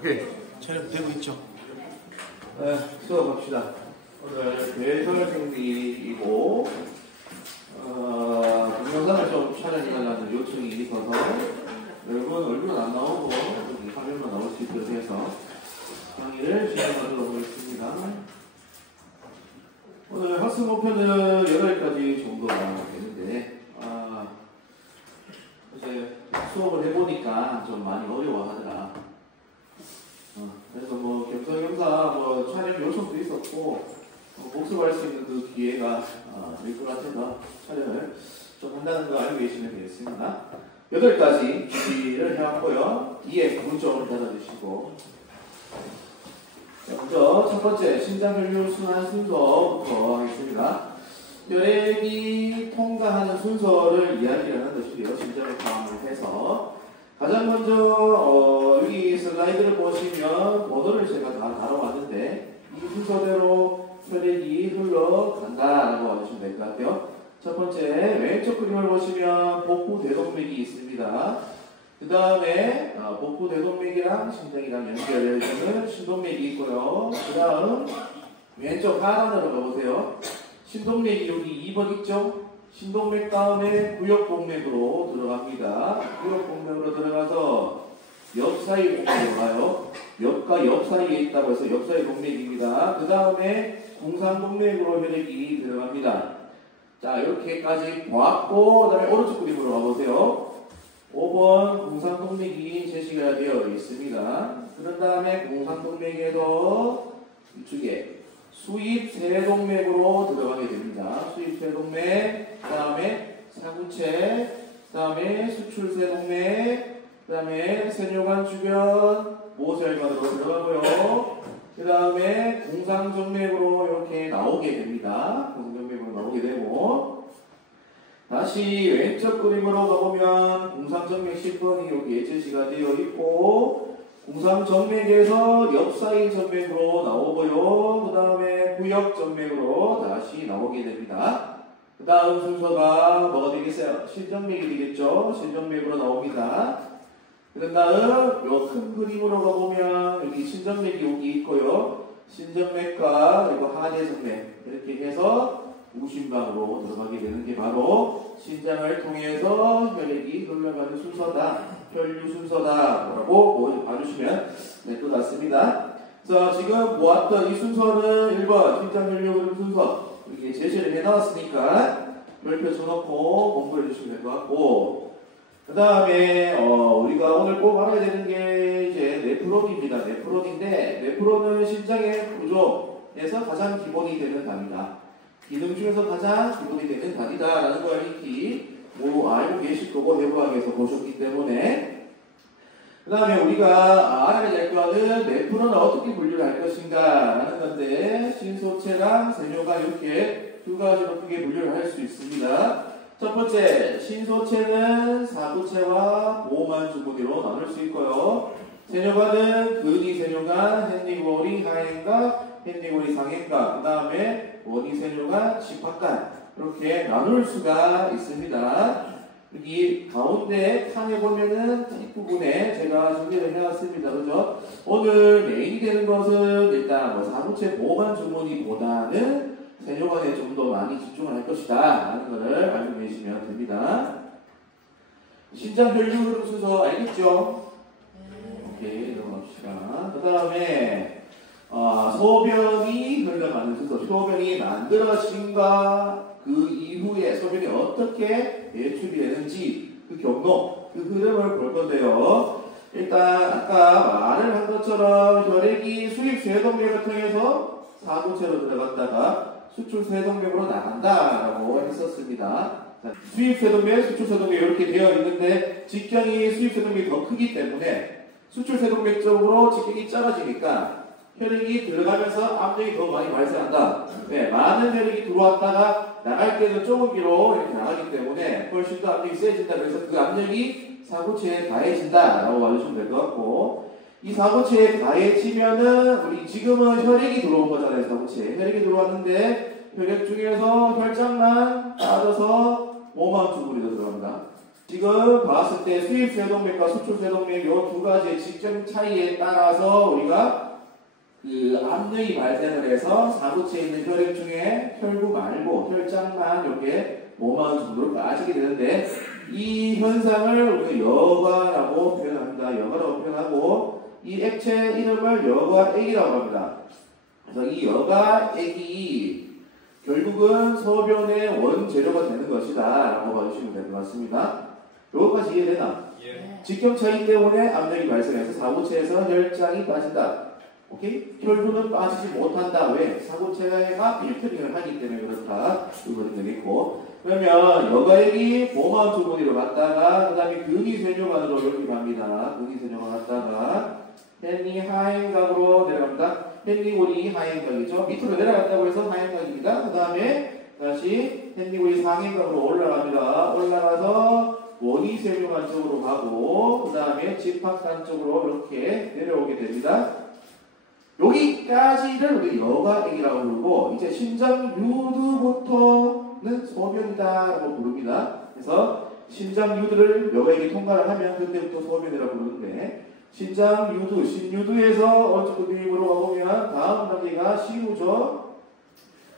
오케이. 촬영되고 있죠? 네, 수업합시다. 오늘 배설 생리이고 동영상을 좀 촬영해달라는 요청이 있어서 여러분 얼굴은 안 나오고 여기 화면만 나올 수 있도록 해서 강의를 진행하도록 하겠습니다. 오늘 학습 목표는 8가지 정도가 되는데 이제 수업을 해보니까 좀 많이 어려워하더라. 그래서 겸사겸사 촬영 요청도 있었고 복습할 수 있는 그 기회가 될 것 같아서 촬영을 좀 한다는 거 알고 계시면 되겠습니다. 8가지 준비를 해왔고요. 뒤에 문점을 닫아주시고 먼저 첫 번째 신장혈류 순환 순서부터 하겠습니다. 혈액이 통과하는 순서를 이야기하는 것이고요. 신장을 포함을 해서 가장 먼저 여기 슬라이드를 보시면 번호를 제가 다 다뤄왔는데 이 순서대로 혈액이 흘러간다라고 하시면 될 것 같아요. 첫 번째 왼쪽 그림을 보시면 복부 대동맥이 있습니다. 그 다음에 복부 대동맥이랑 심장이랑 연결되어 있는 신동맥이 있고요. 그 다음 왼쪽 하단으로 가보세요. 신동맥이 여기 2번 있죠? 신동맥 다음에 구역동맥으로 들어갑니다. 구역동맥으로 들어가서 옆 사이 동맥으로 가요. 옆과 옆 사이에 있다고 해서 옆 사이 동맥입니다. 그 다음에 궁상동맥으로 혈액이 들어갑니다. 자, 이렇게까지 보았고, 그 다음에 오른쪽 그림으로 가보세요. 5번 궁상동맥이 제시가 되어 있습니다. 그런 다음에 궁상동맥에서 이쪽에 수입세동맥으로 들어가게 됩니다. 수입세동맥, 그 다음에 사구체, 그 다음에 수출세동맥, 그 다음에 세뇨관 주변 모세혈관으로 들어가고요. 그 다음에 궁상정맥으로 이렇게 나오게 됩니다. 궁상정맥으로 나오게 되고 다시 왼쪽 그림으로 가보면 궁상정맥 10번이 여기에 제시가 되어 있고 궁상정맥에서 옆사이 정맥으로 나오고요. 그 다음에 구역정맥으로 다시 나오게 됩니다. 그 다음 순서가 뭐가 되겠어요? 신정맥이 되겠죠? 신정맥으로 나옵니다. 그 다음 요 큰 그림으로 가보면 여기 신정맥이 여기 있고요. 신정맥과 그리고 하대정맥 이렇게 해서 우심방으로 들어가게 되는 게 바로 신장을 통해서 혈액이 흘러가는 순서다. 혈류 순서다. 라고 봐주시면 될 것 같습니다. 자, 지금 보았던 이 순서는 1번 신장혈류 흐름 순서 여기에 제시를 해놨으니까 별표 쳐놓고 공부해 주시면 될 것 같고 그 다음에 우리가 오늘 꼭 알아야 되는 게 이제 네프론입니다. 네프론인데 네프론은 신장의 구조에서 가장 기본이 되는 단위다. 기능 중에서 가장 기본이 되는 단위다라는 걸 익히 알고 계실 거고 외부학에서 보셨기 때문에 그 다음에 우리가 알아야 될 거는 네프론을 어떻게 분류를 할 것인가 라는 건데 신소체랑 세뇨가 이렇게 두 가지로 크게 분류를 할 수 있습니다. 첫 번째, 신소체는 사구체와 보호만 주머니로 나눌 수 있고요. 세뇨관은 근위세뇨관, hen-니골이 하행각, hen-니골이 상행각, 그 다음에 원위세뇨관, 집합관 이렇게 나눌 수가 있습니다. 여기 가운데 칸에 보면은 뒷부분에 제가 정리를 해놨습니다. 그죠? 오늘 메인이 되는 것은 일단 사구체 보호만 주머니보다는 세뇨관에 좀 더 많이 집중을 할 것이다 라는 것을 알고 계시면 됩니다. 신장혈류 흐름 순서 알겠죠? 오케이, 넘어갑시다. 그 다음에 소변이 흘러가는 순서, 소변이 만들어진과 그 이후에 소변이 어떻게 배출이 되는지 그 경로, 그 흐름을 볼 건데요. 일단 아까 말을 한 것처럼 혈액이 수입세동맥을 통해서 사구체로 들어갔다가 수출세동맥으로 나간다라고 했었습니다. 수입세동맥, 수출세동맥 이렇게 되어 있는데 직경이 수입세동맥이 더 크기 때문에 수출세동맥 쪽으로 직경이 작아지니까 혈액이 들어가면서 압력이 더 많이 발생한다. 네, 많은 혈액이 들어왔다가 나갈 때는 좁은 길로 이렇게 나가기 때문에 훨씬 더 압력이 세진다. 그래서 그 압력이 사구체에 가해진다라고 봐주시면 될 것 같고 이 사구체에 가해지면은 우리 지금은 혈액이 들어온 거잖아요. 사구체에 혈액이 들어왔는데 혈액 중에서 혈장만 빠져서 몸만 주머니로 들어갑니다. 지금 봤을 때 수입세동맥과 수출세동맥 이 두 가지의 직접 차이에 따라서 우리가 그 압력이 발생을 해서 사구체에 있는 혈액 중에 혈구 말고 혈장만 이렇게 몸한 정도로 빠지게 되는데 이 현상을 우리가 여과라고 표현합니다. 여과라고 표현하고 이 액체 이름을 여과액이라고 합니다. 그래서 이 여과액이 결국은 소변의 원재료가 되는 것이다 라고 봐주시면 될 것 같습니다. 여기까지 이해되나? 예. 직경 차이 때문에 압력이 발생해서 사구체에서 혈장이 빠진다. 오케이? 혈구는 빠지지 못한다. 왜? 사구체가 필터링을 하기 때문에 그렇다. 이거는 되겠고. 그러면 여과액이 보만 주머니로 갔다가 그 다음에 근위세뇨관으로 이렇게 갑니다. 근위세뇨관 갔다가 헨리 하행각으로 내려갑니다. 헨리고리 하행각이죠. 밑으로 내려간다고 해서 하행각입니다. 그 다음에 다시 헨리고리 상행각으로 올라갑니다. 올라가서 원위세뇨관 쪽으로 가고 그 다음에 집합관 쪽으로 이렇게 내려오게 됩니다. 여기까지를 우리 여과액이라고 부르고 이제 심장 유두부터는 소변이다라고 부릅니다. 그래서 심장 유두를 여과액이 통과를 하면 그때부터 소변이라고 부르는데 심장 유두, 신유두에서 어쩌고 유입으로 오면 다음 단계가 신우죠.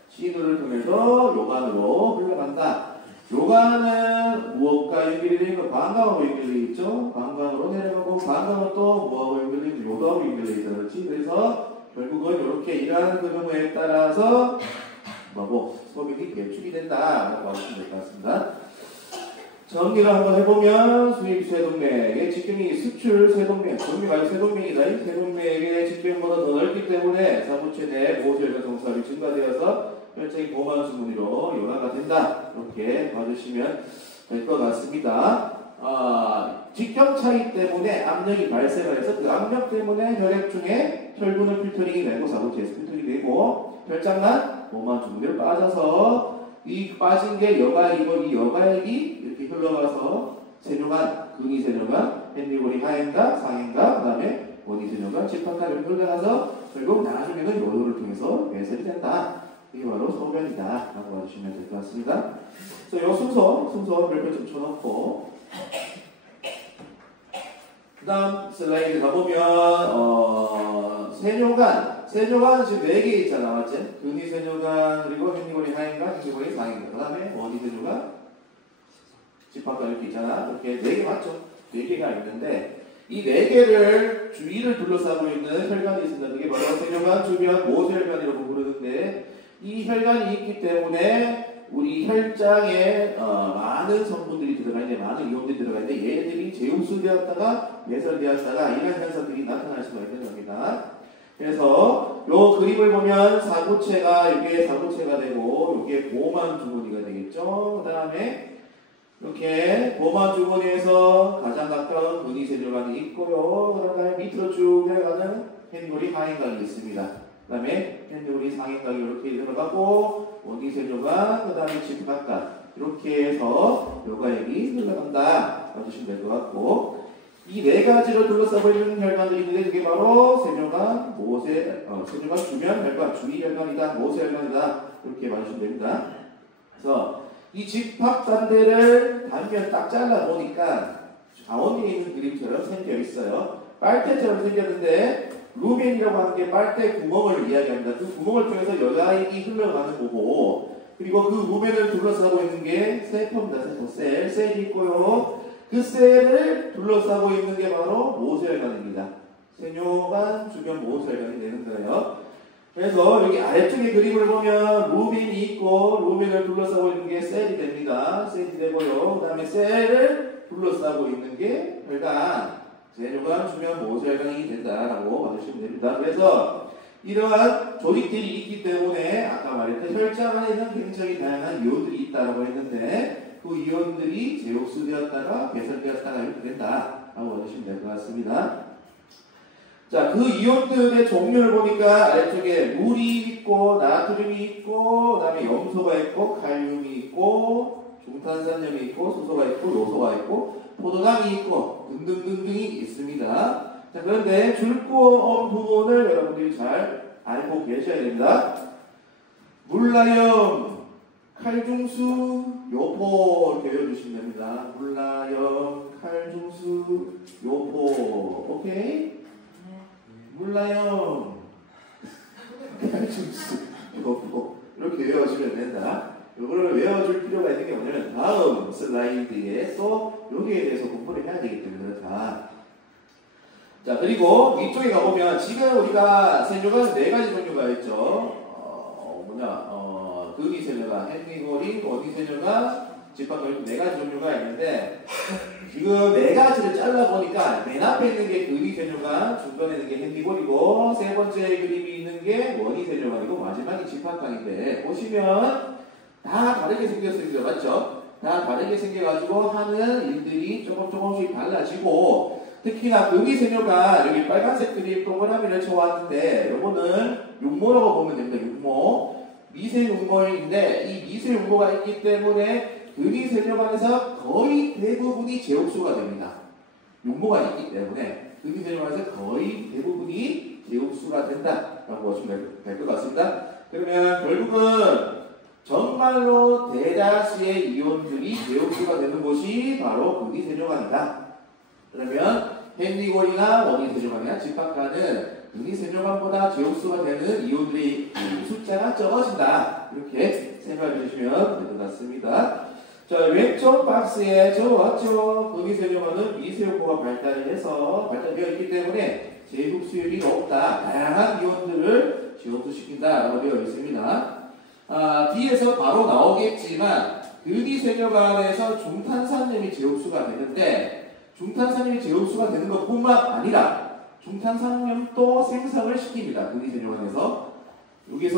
신우를 통해서 요관으로 흘러간다. 요관은 무엇과 연결이 되어 있고 방광하고 연결되어 있죠. 방광으로 내려가고 방광은 또 무엇하고 연결되어 있고 요도하고 연결되어 있다 그렇지. 그래서 결국은 이렇게 이러한 흐름에 따라서 소변이 배출이 된다라고 하시면 될 것 같습니다. 정리를 한번 해보면 수입세동맥의 직경이 수출세동맥, 정리가 아니라 세동맥이다. 세동맥의 직경보다 더 넓기 때문에 사구체 내 모세혈관 정수압이 증가되어서 혈장이 보만 주머니로 연화가 된다. 이렇게 봐주시면 될 것 같습니다. 직경 차이 때문에 압력이 발생을 해서 그 압력 때문에 혈액 중에 혈분을 필터링이 되고 사구체에서 필터링이 되고 혈장만 보만 주머니로 빠져서 이 빠진 게 여과액이고 이 여과액이 이렇게 흘러가서 세뇨관, 근위세뇨관, 헨리고리 하행각, 상행각, 그 다음에 원위세뇨관, 집합관 이렇게 흘러가서 결국 나중에는 요도를 통해서 배설이 된다. 이게 바로 소변이다 라고 봐주시면 될 것 같습니다. 그래서 이 순서 별표 좀 쳐놓고 그 다음 슬라이드 가보면 세뇨관 지금 4개 있잖아 맞지? 근위세뇨관 그리고 헨리고리 하행관, 헨리고리 상행관 그 다음에 원위세뇨관 집합관 이렇게 있잖아. 이렇게 4개 맞죠? 4개가 있는데 이 4개를 주위를 둘러싸고 있는 혈관이 있습니다. 그게 바로 세뇨관 주변 모세혈관이라고 부르는데 이 혈관이 있기 때문에 우리 혈장에 많은 성분들이 들어가 있는데 많은 이온들이 들어가 있는데 얘들이 재흡수되었다가 배설되었다가 이런 현상들이 나타날 수가 있는 겁니다. 그래서 요 그림을 보면 사구체가 이게 사구체가 되고 이게 보만 주머니가 되겠죠. 그 다음에 이렇게 보만 주머니에서 가장 가까운 근위세뇨관이 있고요. 그 다음에 밑으로 쭉 내려가는 헨리고리 하행각이 있습니다. 그 다음에 헨리고리 상행각이 이렇게 들어가고 원위세뇨관, 그 다음에 집합관 이렇게 해서 여과액이 흘러간다 봐주시면 될 것 같고 이 4가지를 둘러싸고 있는 혈관들이 있는데 그게 바로 세뇨관, 세뇨관 주변 혈관, 주위 혈관이다, 모세혈관이다 이렇게 봐주시면 됩니다. 그래서 이 집합단대를 단면 딱 잘라 보니까 가운데 있는 그림처럼 생겨 있어요. 빨대처럼 생겼는데 루멘이라고 하는 게 빨대 구멍을 이야기합니다. 그 구멍을 통해서 여과액이 흘러가는 거고 그리고 그 루멘을 둘러싸고 있는 게 세포입니다. 셀이 있고요. 그 셀을 둘러싸고 있는 게 바로 모세혈관입니다. 세뇨관 주변 모세혈관이 되는 거예요. 그래서 여기 아래쪽에 그림을 보면 루멘이 있고 루멘을 둘러싸고 있는 게 셀이 됩니다. 셀이 되고요. 그 다음에 셀을 둘러싸고 있는 게 혈관 세뇨관 주변 모세혈관이 된다라고 봐주시면 됩니다. 그래서 이러한 조직들이 있기 때문에 아까 말했던 혈장 안에는 굉장히 다양한 이온들이 있다라고 했는데 그 이온들이 재흡수되었다가 배설되었다가 이렇게 된다라고 봐주시면 될 것 같습니다. 자, 그 이온들의 종류를 보니까 아래쪽에 물이 있고 나트륨이 있고 그 다음에 염소가 있고 칼륨이 있고 중탄산염이 있고 수소가 있고 요소가 있고 포도당이 있고 등등등등이 있습니다. 자, 그런데 줄거온 부분을 여러분들이 잘 알고 계셔야 됩니다. 물나염, 칼중수 요포 이렇게 외워주시면 됩니다. 물라영 칼중수 요포. 오케이? 물라영 칼중수 요포 이렇게 외워주면 된다. 이거를 외워줄 필요가 있는 게 뭐냐면 다음 슬라이드에 또 여기에 대해서 공부를 해야 되기 때문에 그렇다. 자, 그리고 이쪽에 가보면 지금 우리가 세뇨가 4가지 종류가 있죠. 극이 세뇨가 헨리고리, 원이 세뇨가 집합 네 가지 종류가 있는데 지금 4가지를 잘라보니까 맨 앞에 있는 게 극이 세뇨가, 중간에 있는 게 헨리고리고 세 번째 그림이 있는 게 원이 세뇨가이고 마지막이 집합강인데 보시면 다 다르게 생겼습니다. 맞죠? 다 다르게 생겨가지고 하는 일들이 조금씩 달라지고 특히나 극이 세뇨가 여기 빨간색 그림 동그라미를 쳐왔는데 요거는 육모라고 보면 됩니다. 육모. 미세 육모인데 이 미세 육모가 있기 때문에 극이 세뇨관에서 거의 대부분이 제곱수가 됩니다. 육모가 있기 때문에 극이 세뇨관에서 거의 대부분이 제곱수가 된다라고 보시면 될 것 같습니다. 그러면 결국은 정말로 대다수의 이온들이 제곱수가 되는 곳이 바로 극이 세뇨관이다. 그러면 헨리고리나 원이 세뇨관이나 집합관은 극이 세뇨관보다 제곱수가 되는 이온들의 숫자가 적어진다. 이렇게 생각해 주시면 될 것 같습니다. 자, 왼쪽 박스에 적어왔죠. 극이 세뇨관은 미세요포가 발달되어 있기 때문에 제곱수율이 높다. 다양한 이온들을 제곱수시킨다라고 되어 있습니다. 뒤에서 바로 나오겠지만 극이 세뇨관에서 중탄산염이 제곱수가 되는데 중탄산염이 제곱수가 되는 것뿐만 아니라 중탄산염도 생성을 시킵니다. 극이 세뇨관에서. 여기서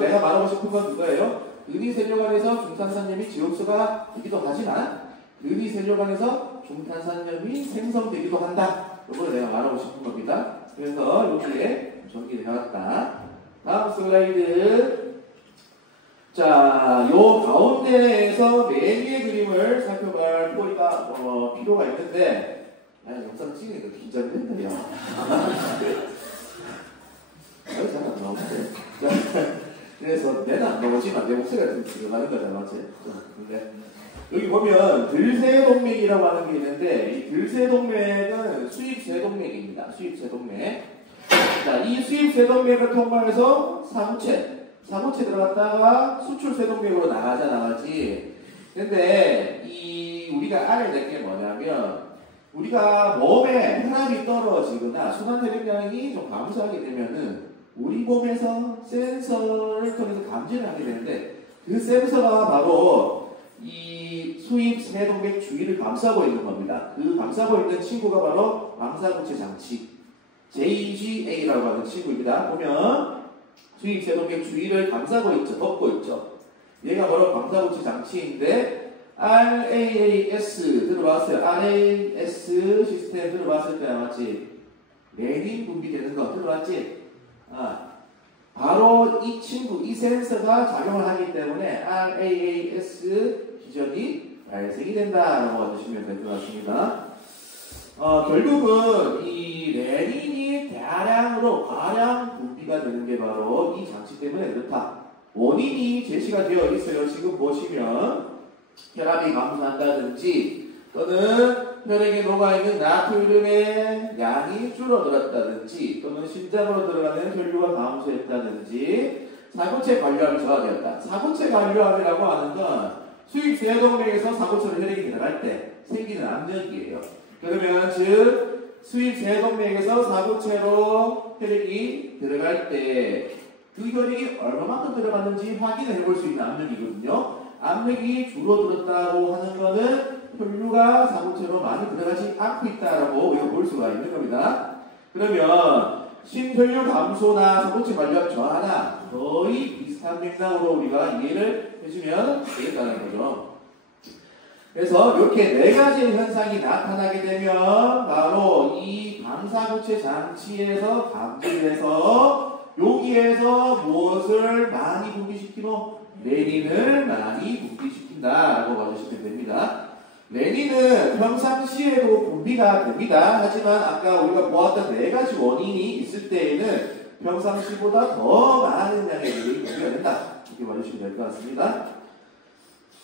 내가 말하고 싶은 건 그거예요. 극이 세뇨관에서 중탄산염이 제곱수가 되기도 하지만 극이 세뇨관에서 중탄산염이 생성되기도 한다. 이걸 내가 말하고 싶은 겁니다. 그래서 여기에 정리를 해왔다. 다음 슬라이드. 자, 요 가운데에서 맨 위의 그림을 살펴볼 필요가 있는데, 영상 찍으니까 긴장이 된다, 야. 잘 안 나오는데. 그래서 내는 안 나오지만 내 목소리가 좀 들어가는 거잖아, 맞지? 근데 여기 보면 들세동맥이라고 하는 게 있는데, 이 들세동맥은 수입세동맥입니다. 수입세동맥. 자, 이 수입세동맥을 통과해서 사구체 들어갔다가 수출세동맥으로 나가지. 근데 우리가 알아야 될 게 뭐냐면 우리가 몸에 혈압이 떨어지거나 순환혈액량이 좀 감소하게 되면은 우리 몸에서 센서를 통해서 감지를 하게 되는데 그 센서가 바로 이 수입세동맥 주위를 감싸고 있는 겁니다. 그 감싸고 있는 친구가 바로 망사구체 장치 JGA라고 하는 친구입니다. 보면 수입세동맥 주위를 감싸고 있죠. 덮고 있죠. 얘가 바로 방사구체 장치인데 RAAS 들어봤어요. RAS 시스템 들어봤을 때 맞지? 레닌 분비되는 거 들어봤지? 바로 이 친구, 이 센서가 작용을 하기 때문에 RAAS 기전이 발생이 된다라고 봐주시면 될 것 같습니다. 결국은 이 레닌이 과량 분비가 되는 게 바로 이 장치 때문에 그렇다. 원인이 제시가 되어 있어요. 지금 보시면 혈압이 감소한다든지 또는 혈액에 녹아있는 나트륨의 양이 줄어들었다든지 또는 심장으로 들어가는 혈류가 감소했다든지 사구체 관료암이 저하되었다. 사구체 관료암이라고 하는 건 수입세동맥에서 사구체로 혈액이 들어갈 때 생기는 압력이에요. 그러면 즉 수입세동맥에서 사구체로 혈액이 들어갈 때 그 혈액이 얼마만큼 들어갔는지 확인을 해볼 수 있는 압력이거든요. 압력이 줄어들었다고 하는 것은 혈류가 사구체로 많이 들어가지 않고 있다라고 볼 수가 있는 겁니다. 그러면 심혈류 감소나 사구체 관료암 저하나 거의 비슷한 맥락으로 우리가 이해를 해주면 되겠다는 거죠. 그래서 이렇게 4가지의 현상이 나타나게 되면 바로 이 방사구체 장치에서 감지해서 여기에서 무엇을 많이 분비시키노? 레닌을 많이 분비시킨다라고 봐주시면 됩니다. 레닌은 평상시에도 분비가 됩니다. 하지만 아까 우리가 보았던 4가지 원인이 있을 때에는 평상시보다 더 많은 양의 레닌이 분비가 된다. 이렇게 봐주시면 될 것 같습니다.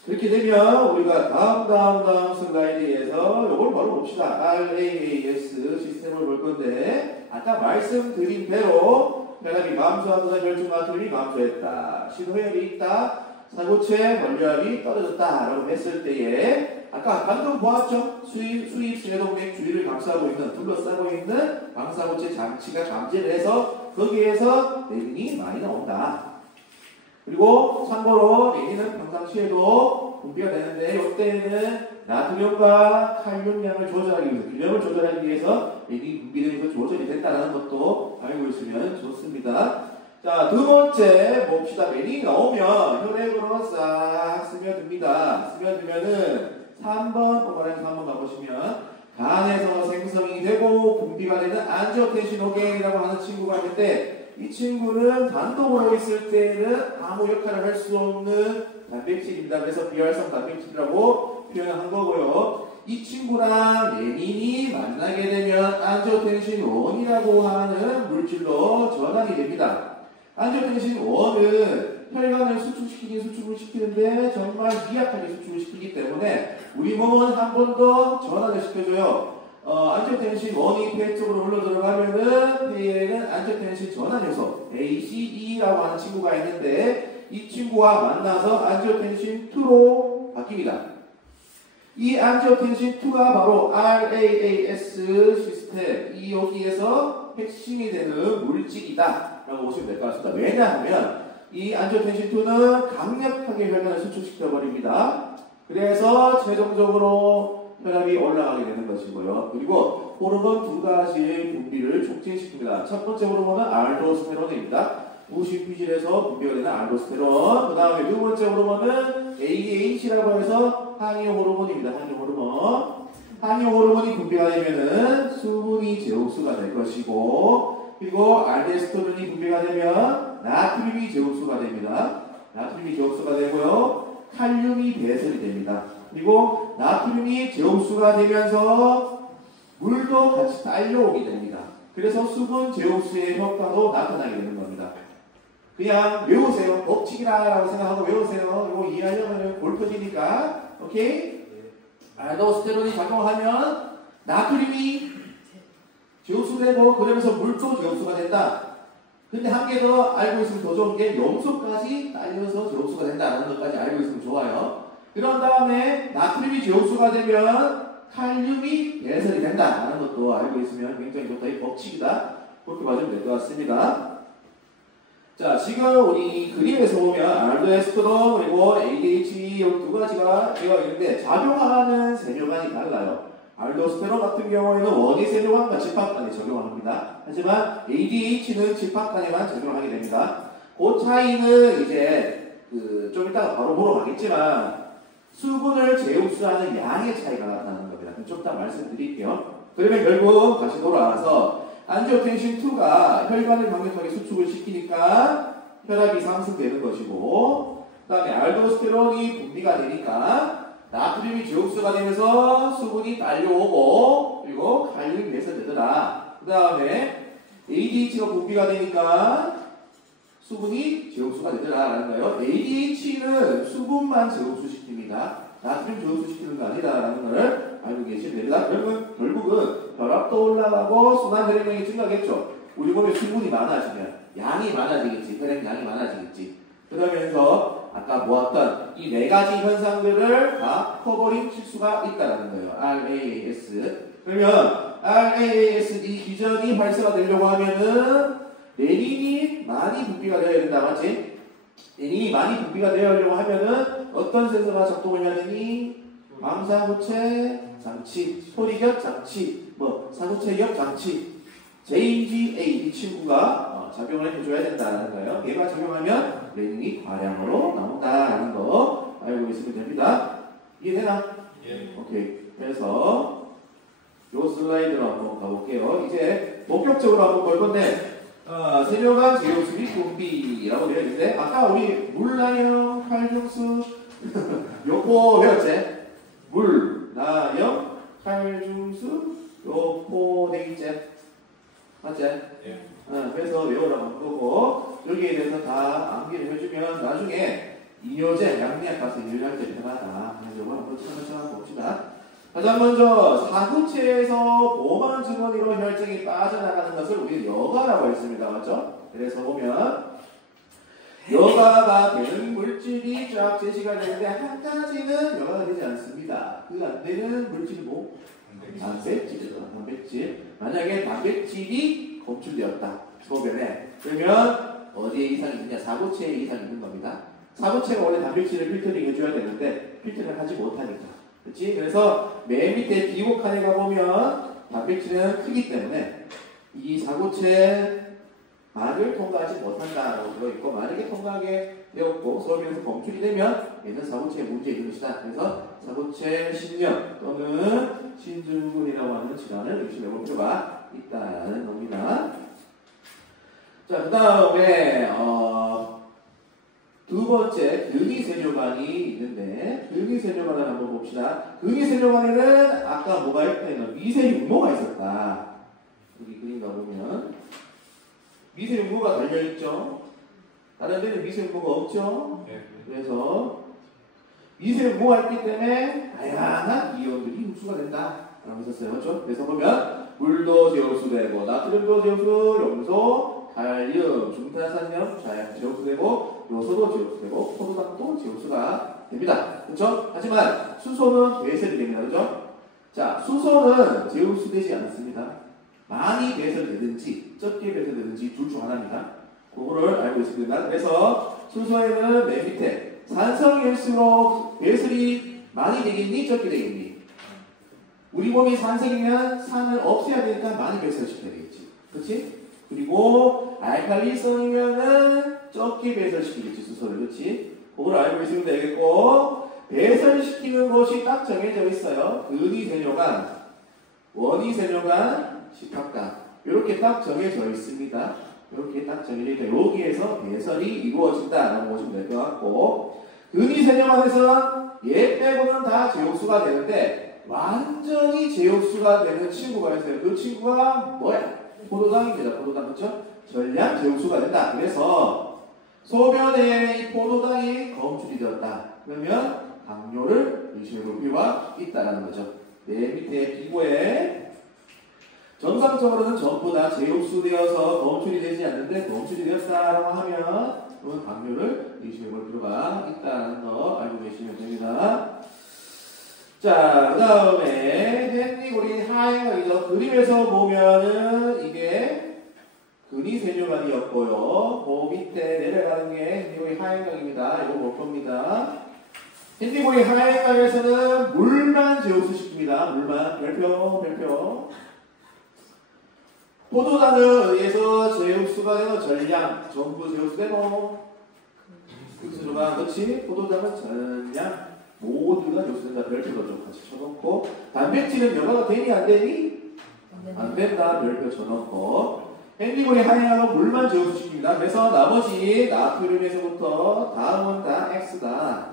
그렇게 되면 우리가 다음 슬라이드에서 이걸 바로 봅시다. RAAS 시스템을 볼 건데 아까 말씀드린 대로 혈압이 감소하거나 혈중 나트륨이 감소했다. 신호혈이 있다. 사고체 원료압이 떨어졌다 라고 했을 때에 아까 방금 보았죠? 수입 쇄동맥 주위를 감싸고 있는 둘러싸고 있는 방사고체 장치가 감지를 해서 거기에서 레닌이 많이 나온다. 그리고 참고로 레닌은 평상시에도 분비가 되는데 이때는 나트륨과 칼륨량을 조절하기 위해서 균형을 조절하기 위해서 레닌이 분비되면서 조절이 된다는 것도 알고 있으면 좋습니다. 자, 두 번째 봅시다. 레닌이 나오면 혈액으로 싹 스며듭니다. 스며들면은 3번 동그라미 3번 가보시면 간에서 생성이 되고 분비가 되는 안지오텐신호겐이라고 하는 친구가 있는데 이 친구는 단독으로 있을 때는 아무 역할을 할 수 없는 단백질입니다. 그래서 비활성 단백질이라고 표현한 거고요. 이 친구랑 레닌이 만나게 되면 안지오텐신 1이라고 하는 물질로 전환이 됩니다. 안지오텐신 1은 혈관을 수축을 시키는데 정말 미약하게 수축을 시키기 때문에 우리 몸은 한 번 더 전환을 시켜줘요. 안지오텐신 1이 폐 쪽으로 흘러 들어가면은 폐에는 안지오텐신 전환 요소 ACE라고 하는 친구가 있는데 이 친구와 만나서 안지오텐신 2로 바뀝니다. 이 안지오텐신 2가 바로 RAAS 시스템 이 여기에서 핵심이 되는 물질이다 라고 보시면 될 것 같습니다. 왜냐하면 이 안지오텐신 2는 강력하게 혈관을 수축시켜 버립니다. 그래서 최종적으로 혈압이 올라가게 되는 것이고요. 그리고 호르몬 두 가지의 분비를 촉진시킵니다. 첫 번째 호르몬은 알도스테론입니다. 우신피질에서 분비가 되는 알도스테론. 그 다음에 두 번째 호르몬은 ADH라고 해서 항의 호르몬입니다. 항의 호르몬. 항의 호르몬이 분비가 되면은 수분이 제흡수가 될 것이고, 그리고 알도스테론이 분비가 되면 나트륨이 제흡수가 됩니다. 나트륨이 제흡수가 되고요. 칼륨이 배설이 됩니다. 그리고 나트륨이 제흡수가 되면서 물도 같이 딸려오게 됩니다. 그래서 수분 제흡수의 효과도 나타나게 되는 겁니다. 그냥 외우세요. 법칙이라고 생각하고 외우세요. 이거 이해하려면 골프지니까. 오케이? 알도스테론이 작용하면 나트륨이 제흡수되고 그러면서 물도 제흡수가 된다. 근데 한 개 더 알고 있으면 더 좋은 게 염소까지 딸려서 제흡수가 된다는 것까지 알고 있으면 좋아요. 그런 다음에 나트륨이 제흡수가 되면 칼륨이 배설이 된다는 것도 알고 있으면 굉장히 좋다. 이 법칙이다. 그렇게 봐주면 될 것 같습니다. 자, 지금 우리 그림에서 보면 알도에스테론 그리고 ADH 두 가지가 되어 있는데 작용하는 세뇨간이 달라요. 알도스테론 같은 경우에는 원이 세뇨간과 집합간에 적용합니다. 하지만 ADH는 집합간에만 적용하게 됩니다. 그 차이는 이제 좀 이따가 바로 보러 가겠지만 수분을 제흡수하는 양의 차이가 나타나는 겁니다. 좀 이따 말씀드릴게요. 그러면 결국 다시 돌아와서 안지오텐신 2가 혈관을 강력하게 수축을 시키니까 혈압이 상승되는 것이고, 그 다음에 알도스테론이 분비가 되니까 나트륨이 제흡수가 되면서 수분이 딸려오고, 그리고 칼륨이 배설되더라. 그 다음에 ADH가 분비가 되니까 수분이 제흡수가 되더라라는 거예요. ADH는 수분만 제흡수시킵니다. 나트륨 제흡수시키는 거 아니다라는 걸 알고 계시면 됩니다. 결국은 혈압도 올라가고 순환혈액량이 증가하겠죠. 우리 몸에 수분이 많아지면 양이 많아지겠지. 혈액량이 많아지겠지. 그러면서 아까 보았던 이 네 가지 현상들을 다 커버링 칠 수가 있다는 거예요. RAAS. 그러면 RAAS 이 기전이 활성화되려고 하면은 레닌이 많이 분비가 되어야 된다. 맞지? 레닌이 많이 분비가 되어야하려고 하면은 어떤 센서가 작동을 해야 되니? 망사구체 장치, 소리격 장치, 사구체격 장치, JGA 이 친구가 작용을 해줘야 된다는 거예요. 얘가 작용하면 레닌이 과량으로 나온다는 거 알고 있으면 됩니다. 이해되나? 예. 오케이. 그래서 요 슬라이드로 한번 가볼게요. 이제 본격적으로 한번 볼 건데 세뇨간 제흡수 및 분비라고 되어 있는데 아까 우리 물나염, 칼중수 요거 외웠지? 물, 나염, 칼중수, 요포데이제 맞지? 예. 그래서 외우라고 한 거고 여기에 대해서 다 암기를 해주면 나중에 이뇨제, 양리학 가서 이뇨제할 때 편하다. 이걸 한번 차근차근 봅시다. 가장 먼저 사구체에서 보만 주머니로 혈증이 빠져나가는 것을 우리 여가라고 했습니다. 맞죠? 그래서 보면 여가가 되는 물질이 쫙 제시가 되는데 한 가지는 여가가 되지 않습니다. 그 안 되는 물질이 뭐? 단백질이죠. 단백질. 만약에 단백질이 검출되었다. 소변에. 그러면 어디에 이상이 있느냐? 사구체에 이상이 있는 겁니다. 사구체가 원래 단백질을 필터링 해줘야 되는데 필터링을 하지 못하니까. 그렇지? 그래서 맨 밑에 비고 칸에 가보면 단백질은 크기 때문에 이 사구체 말을 통과하지 못한다라고 들어있고, 만약에 통과하게 되었고 소변에서 검출이 되면 얘는 사구체에 문제 있는 것이다. 그래서 사구체 신염 또는 신증후군이라고 하는 질환을 의심해볼 필요가 있다는 겁니다. 자, 그 다음에 두 번째 근위세뇨관이 있는데, 근위세뇨관을 한번 봅시다. 근위세뇨관에는 아까 뭐가 있다면 미세육모가 있었다. 여기 그림 가보면 미세육모가 달려있죠. 다른 데는 미세육모가 없죠. 그래서 미세육모가 있기 때문에 다양한 이온들이 흡수가 된다 라고 했었어요. 그렇죠? 그래서 보면 물도 제흡수되고 나트륨도 제흡수, 염소, 칼륨, 중탄산염, 제흡수되고 요소도 제흡수되고 포도당도 제흡수가 됩니다. 그렇죠? 하지만 수소는 배설이 됩니다. 그렇죠? 자, 수소는 제흡수되지 않습니다. 많이 배설되든지 적게 배설되든지 둘 중 하나입니다. 그거를 알고 있습니다. 그래서 수소에는 맨 밑에 산성일수록 배설이 많이 되겠니? 적게 되겠니? 우리 몸이 산성이면 산을 없애야 되니까 많이 배설시켜야 되겠지. 그렇지? 그리고 알칼리성이면은 적게 배설시키겠지, 수소를. 그렇지? 그걸 알고 있으면 되겠고, 배설시키는 곳이 딱 정해져 있어요. 근위세뇨관, 원위세뇨관, 식합관. 이렇게 딱 정해져 있습니다. 이렇게 딱 정해져 있다. 여기에서 배설이 이루어진다라고 보시면 될 것 같고, 근위세뇨관에서는 얘 빼고는 다 제흡수가 되는데 완전히 제흡수가 되는 친구가 있어요. 그 친구가 뭐야? 포도당입니다. 포도당. 그렇죠? 전량 제흡수가 된다. 그래서 소변에 이 포도당이 검출이 되었다. 그러면 당뇨를 의심해볼 필요가 있다는 거죠. 맨 밑에 기고에 정상적으로는 전부 다 제흡수되어서 검출이 되지 않는데 검출이 되었다라고 하면 그건 당뇨를 의심해볼 필요가 있다는 거 알고 계시면 됩니다. 자, 그 다음에 헨리고리 하행각이죠. 그림에서 보면은 이게 근위세뇨관이었고요. 그 밑에 내려가는 게 헨리고리 하행각입니다. 이거 볼 겁니다. 헨리고리 하행각에서는 물만 제흡수시킵니다. 물만. 별표. 포도당에 의해서 제흡수가 되는 전량, 전부 제흡수되고, 흡수가 그렇지? 포도당은 전량, 모두가 제흡수된다. 별표도 좀 같이 쳐놓고, 단백질은 여과가 되니 안 되니? 안 된다. 별표 쳐놓고, 헨리고리 하행하고 물만 제흡수시킵니다. 그래서 나머지 나트륨에서부터 다음은 다 X다.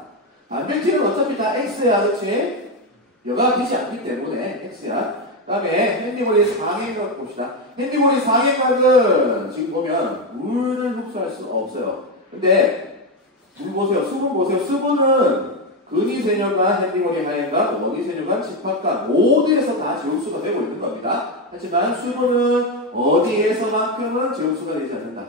단백질은 어차피 다 X야, 그렇지? 여과가 되지 않기 때문에 X야. 그 다음에 헨리고리 상행각 봅시다. 헨리고리 상행각은 지금 보면 물을 흡수할 수 없어요. 근데 물 보세요. 수분 보세요. 수분은 근위세뇨관, 헨리고리 하행각, 원위세뇨관, 집합각 모두에서 다 제흡수가 되고 있는 겁니다. 하지만 수분은 어디에서만큼은 제흡수가 되지 않는다.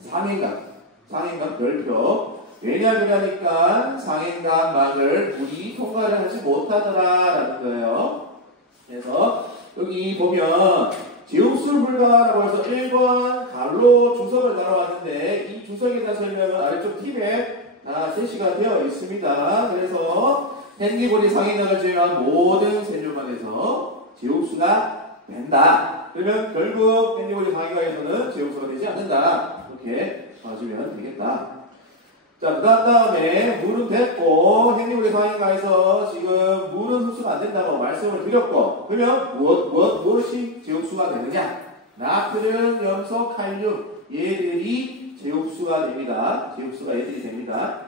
상행각 별표. 왜냐 그러니까 상행각막을 물이 통과를 하지 못하더라라는 거예요. 그래서 여기 보면 제흡수 불가라고 해서 1번 갈로 주석을 달아왔는데 이 주석에 대한 설명은 아래쪽 팁에 제시가 되어 있습니다. 그래서 헨리고리 상행각을 제외한 모든 세뇨관에서 제흡수가 된다. 그러면 결국 헨리고리 상행각에서는 제흡수가 되지 않는다. 이렇게 봐주면 되겠다. 자, 그 다음에 물은 됐고, 헨리고리 상행각에서 지금 물은 흡수가 안 된다고 말씀을 드렸고, 그러면 무엇이 제흡수가 되느냐? 나트륨, 염소, 칼륨, 얘들이 제흡수가 됩니다. 제흡수가 얘들이 됩니다.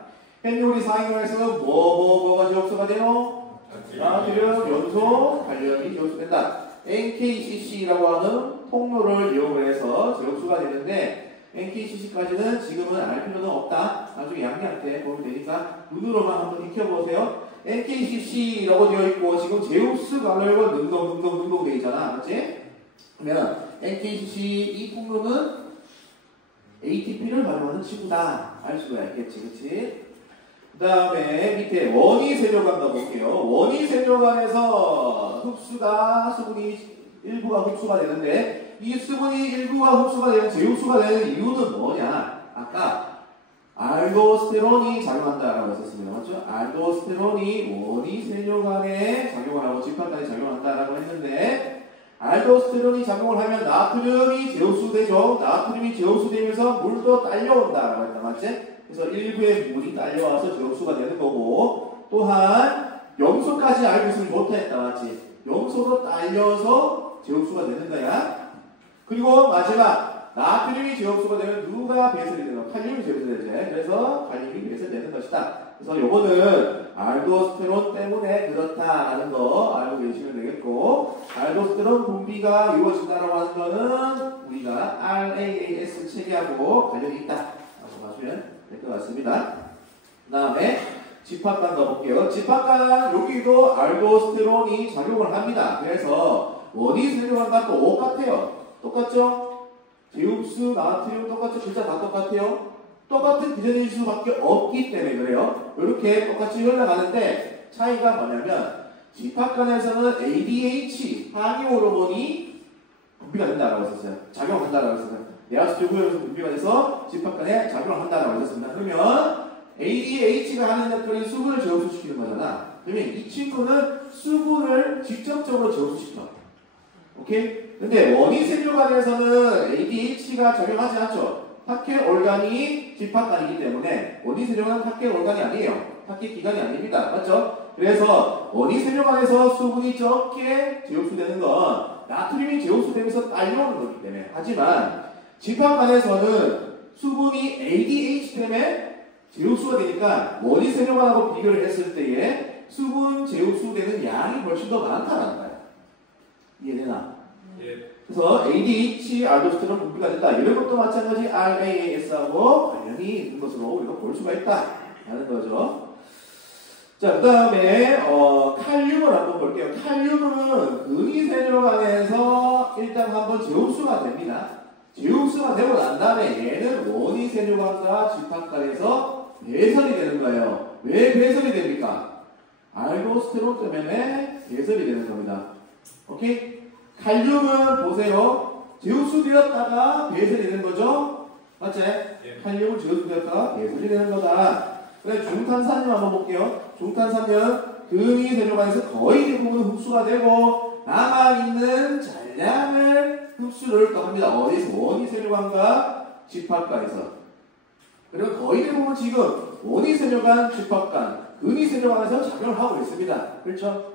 헨리고리 상행각에서는 뭐가 제흡수가 돼요? 나트륨, 염소, 칼륨이 제흡수된다. NKCC라고 하는 통로를 이용을 해서 제흡수가 되는데, NKCC까지는 지금은 알 필요는 없다. 나중에 양기한테 보면 되니까 눈으로만 한번 익혀보세요. NKCC라고 되어 있고 지금 제우스 가열과 능동 되어 있잖아. 맞지? 그러면 NKCC 이 폭로는 ATP를 발효하는 친구다. 알 수가 있겠지. 그치? 그 다음에 밑에 원위 세뇨관 가볼게요. 원위 세뇨관에서 흡수가 수분이 일부가 흡수가 되는데 이 수분이 일부가 흡수가 되는 제흡수가 되는 이유는 뭐냐? 아까 알도스테론이 작용한다라고 했었습니다. 맞죠? 알도스테론이 원위 세뇨관에 작용을 하고 집합관에 작용한다라고 했는데 알도스테론이 작용을 하면 나트륨이 제흡수되죠. 나트륨이 제흡수되면서 물도 딸려온다라고 했다. 맞지? 그래서 일부의 물이 딸려와서 제흡수가 되는 거고 또한 염소까지 알고 있으면 좋다 했다. 맞지? 염소도 딸려서 제흡수가 되는 거야. 그리고 마지막 나트륨이 제흡수가 되면 누가 배설이 되는 거? 칼륨이 배설되지. 그래서 칼륨이 배설되는 것이다. 그래서 요거는 알도스테론 때문에 그렇다라는 거 알고 계시면 되겠고 알도스테론 분비가 이루어진다라고 하는 거는 우리가 RAAS 체계하고 관련이 있다 라고 봐주면 될 것 같습니다. 그 다음에 집합관 가볼게요. 집합관 여기도 알도스테론이 작용을 합니다. 그래서 원위 세뇨관과 똑같아요. 똑같죠? 제흡수, 나트륨 똑같죠? 진짜 다 똑같아요. 똑같은 기전일 수밖에 없기 때문에 그래요. 이렇게 똑같이 흘러가는데 차이가 뭐냐면 집합관에서는 ADH 항이 호르몬이 분비가 된다라고 했었어요. 작용한다라고 했었어요. 내하수질 후에서 분비가 돼서 집합관에 작용을 한다라고 했었습니다. 그러면 ADH가 하는 역할이 수분을 제흡수시키는 거잖아. 그러면 이 친구는 수분을 직접적으로 제흡수시켜. 오케이? 근데 원위 세뇨관에서는 ADH가 작용하지 않죠. 타켓 올간이 집합관이기 때문에 원위 세뇨관은 타켓 올간이 아니에요. 타켓 기관이 아닙니다. 맞죠? 그래서 원위 세뇨관에서 수분이 적게 제흡수되는 건 나트륨이 제흡수되면서 딸려오는 거기 때문에. 하지만 집합관에서는 수분이 ADH 때문에 제흡수가 되니까 원위 세뇨관하고 비교를 했을 때에 수분 제흡수되는 양이 훨씬 더 많다는 거예요. 이해되나? 예. 그래서 ADH, 알도스테론 분비가 된다. 이런 것도 마찬가지 RAAS하고 관련이 있는 것으로 우리가 볼 수가 있다. 라는 거죠. 자, 그 다음에 칼륨을 한번 볼게요. 칼륨은 근위세뇨관에서 일단 한번 제흡수가 됩니다. 제흡수가 되고 난 다음에 얘는 원위세뇨관과 집합관에서 배설이 되는 거예요. 왜 배설이 됩니까? 알도스테론 때문에 배설이 되는 겁니다. 오케이? 칼륨은 보세요. 제흡수되었다가 배설이 되는 거죠? 맞지? 예. 칼륨은 제흡수되었다가 배설이 되는 거다. 그래, 중탄산염 한번 볼게요. 중탄산염 근위세뇨관에서 거의 대부분 흡수가 되고 남아있는 잔량을 흡수를 또 합니다. 어디서? 원위세뇨관과 집합관에서. 그리고 거의 대부분 지금 원위세뇨관, 집합관, 근위세뇨관에서 작용을 하고 있습니다. 그렇죠?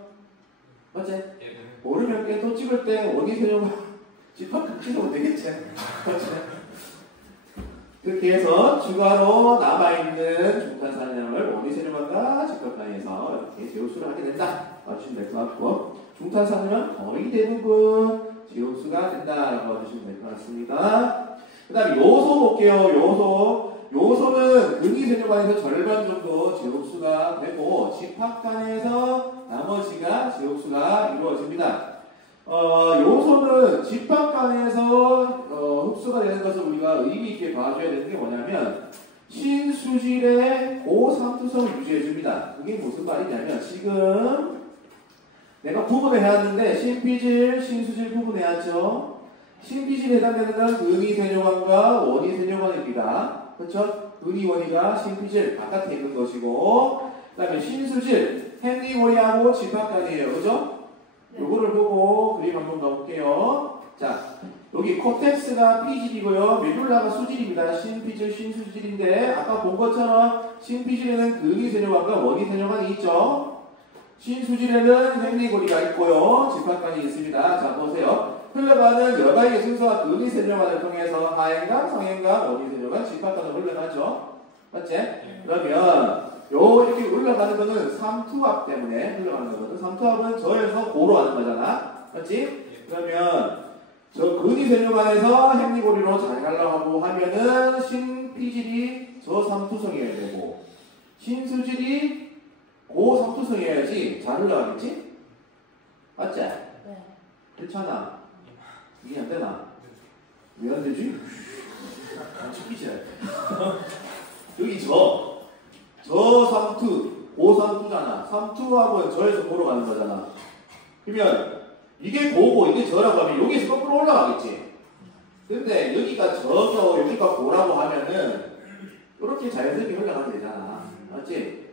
맞지? 예. 모르면 깨도 찍을 때 원위세뇨관, 집합관 찍으면 되겠지? 맞지? 그렇게 해서 추가로 남아있는 중탄산염을 원위세뇨관과 집합관에서 이렇게 제흡수를 하게 된다. 맞추시면 될 것 같고 중탄산염은 거의 대부분 제흡수가 된다라고 봐주시면 될 것 같습니다. 그 다음에 요소 볼게요. 요소는 근위세뇨관에서 절반 정도 제흡수가 되고 집합관에서 나머지가 제흡수가 이루어집니다. 요소는 집합관에서 흡수가 되는 것을 우리가 의미 있게 봐줘야 되는 게 뭐냐면 신수질의 고상투성을 유지해줍니다. 그게 무슨 말이냐면 지금 내가 구분을 해왔는데 신피질, 신수질 구분해왔죠. 신피질에 해당되는 건 근위세뇨관과 원위세뇨관입니다. 그렇죠? 근위원위가 신피질 바깥에 있는 것이고 그 다음에 신수질, 행위원위하고 집합관이에요. 그죠? 요거를 보고 그림 한번 넣을게요. 자, 여기 코텍스가 피질이고요. 메듈라가 수질입니다. 신피질, 신수질인데 아까 본 것처럼 신피질에는 근위세뇨관과 원위세뇨관이 있죠. 신수질에는 행리고리가 있고요. 집합관이 있습니다. 자, 보세요. 흘러가는 여러 가지 순서가 근위세뇨관을 통해서 하행관, 상행관, 원위세뇨관, 집합관으로 흘러가죠. 맞지? 그러면 이렇게 흘러가는 거는 삼투압 때문에 흘러가는 거거든. 삼투압은 저에서 고로 하는 거잖아. 맞지? 그러면 저 근위세뇨관에서 행리고리로 잘 가려고 하면은 신피질이 저삼투성이어야 되고 신수질이 고삼투성이어야지 잘 흘러가겠지? 맞지? 네. 괜찮아. 이게 안 되나? 왜 안 되지? 안 찍히지? 여기 저삼투, 고삼투잖아. 삼투하고 저에서 고로 가는 거잖아. 그러면 이게 고고 이게 저라고 하면 여기에서 거꾸로 올라가겠지. 근데 여기가 저고 여기가 고라고 하면은 이렇게 자연스럽게 흘러가게 되잖아. 맞지?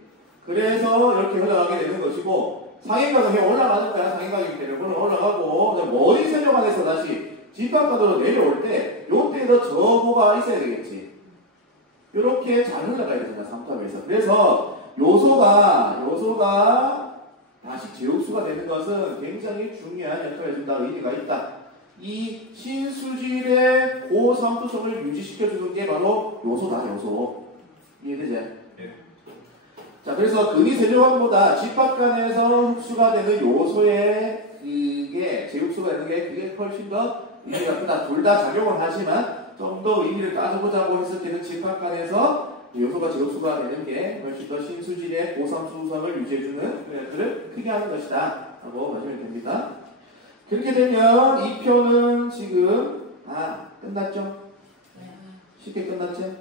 그래서 이렇게 흘러가게 되는 것이고 상행각은 그냥 올라가는 거야. 상행각이기 때문에 올라가고 머리 세뇨관에서 다시 집합각으로 내려올 때 요때에도 저고가 있어야 되겠지. 이렇게 잘 흘러가야 된다. 삼투함에서. 그래서 요소가 다시 제옥수가 되는 것은 굉장히 중요한 역할을 해준다. 의미가 있다. 이 신수질의 고삼투성을 유지시켜주는 게 바로 요소다. 요소. 이해되지? 네. 자, 그래서 근위세뇨관보다 집합간에서 흡수가 되는 요소에 그게 제옥수가 되는 게 그게 훨씬 더 의미가 크다. 둘 다 작용을 하지만 좀 더 의미를 따져보자고 했을 때는 집합간에서 요소가 제옥수가 되는 게 훨씬 더 신수질의 고삼투성을 유지해주는 역할을 크게 하는 것이다 라고 보시면 됩니다. 그렇게 되면 이 표는 지금 끝났죠? 네. 쉽게 끝났죠? 네.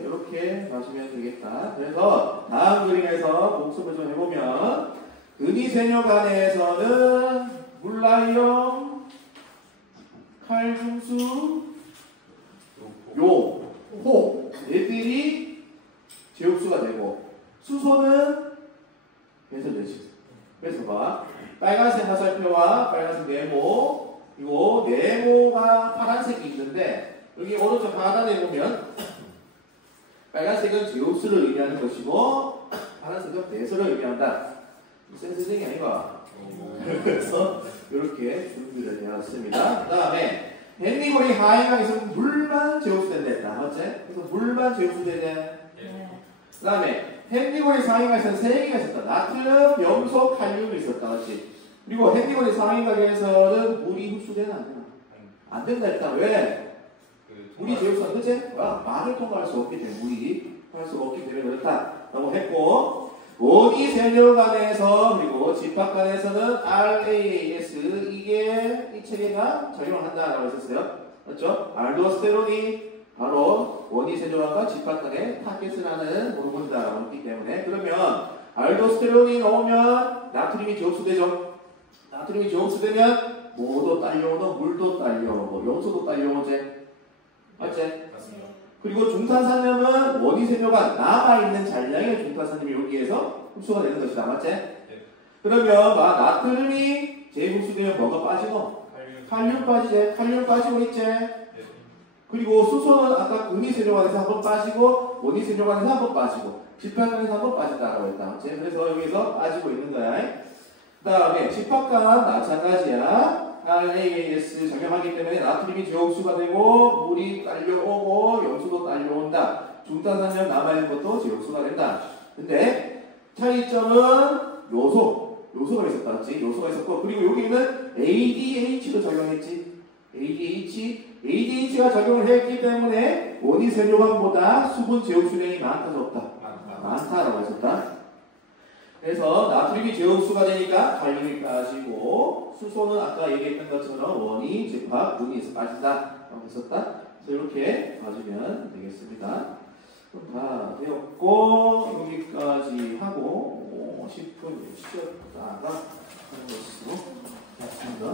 이렇게 마시면 되겠다. 그래서 다음 그림에서 복습을 좀 해보면 근위세뇨간에서는 물라이형, 칼중수, 호 얘들이 제옥수가 되고 수소는 배설되지. 그래서 봐. 빨간색 화살표와 빨간색 네모 그리고 네모가 파란색이 있는데 여기 오른쪽 하단에 보면 빨간색은 제옥수를 의미하는 것이고 파란색은 배설을 의미한다. 센스쟁이 아닌가? 그래서 이렇게 준비를 되었습니다. 그 다음에 헨리고리 하행각에서 물만 제옥수 된다. 맞지? 그래서 물만 제옥수 되네. 네. 그 다음에 헨리고리 상행각에서는 3개가 있었다. 나트륨, 염소, 칼륨이 있었다. 맞지? 그리고 헨리고리 상행각에서는 물이 흡수되나 안 되나? 안 된다 했다. 왜? 물이 제옥수 안 되지? 말을 통과할 수 없기 때문에 물이 할 수가 없기 때문에 그렇다. 라고 했고 원위세뇨간에서 그리고 집합간에서는 RAAS 이게 이 체계가 작용을 한다라고 했었어요. 맞죠? 알도스테론이 바로 원위세뇨간과 집합간의 타겟을 하는 호르몬이다라고 했기 때문에 그러면 알도스테론이 나오면 나트륨이 제옥수되죠. 나트륨이 제옥수되면 뭐도 딸려오고 물도 딸려오고 염소도 딸려오지. 맞지? 그리고 중탄산염은 원위세뇨간 남아있는 잔량의 중탄산염이 여기에서 흡수가 되는 것이다. 맞지? 그러면 나트륨이 재흡수되면 뭐가 빠지노? 칼륨 빠지지. 칼륨 빠지고 있지. 그리고 수소는 아까 근위세뇨관에서 한번 빠지고 원위세뇨관에서 한번 빠지고 집합간에서 한번 빠진다라고 했다. 맞지? 그래서 여기서 빠지고 있는 거야. 그 다음에 집합간 마찬가지야. RAAS 작용하기 때문에 나트륨이 제옥수가 되고 물이 딸려오고 염수도 딸려온다. 중탄산염 남아있는 것도 제옥수가 된다. 근데 차이점은 요소가 있었다. 맞지? 요소가 있었고 그리고 여기는 ADH도 작용했지. ADH가 작용을 했기 때문에 원위세뇨관보다 수분 제옥수량이 많다 적다? 많다라고 했었다. 그래서 나트륨이 제옥수가 되니까 칼륨이 빠지고 수소는 아까 얘기했던 것처럼 원이, 집합, 분이에서 빠진다 라고 했었다. 그래서 이렇게 봐주면 되겠습니다. 그럼 다 되었고 여기까지 하고 10분 쉬었다가 하는 것으로 했습니다.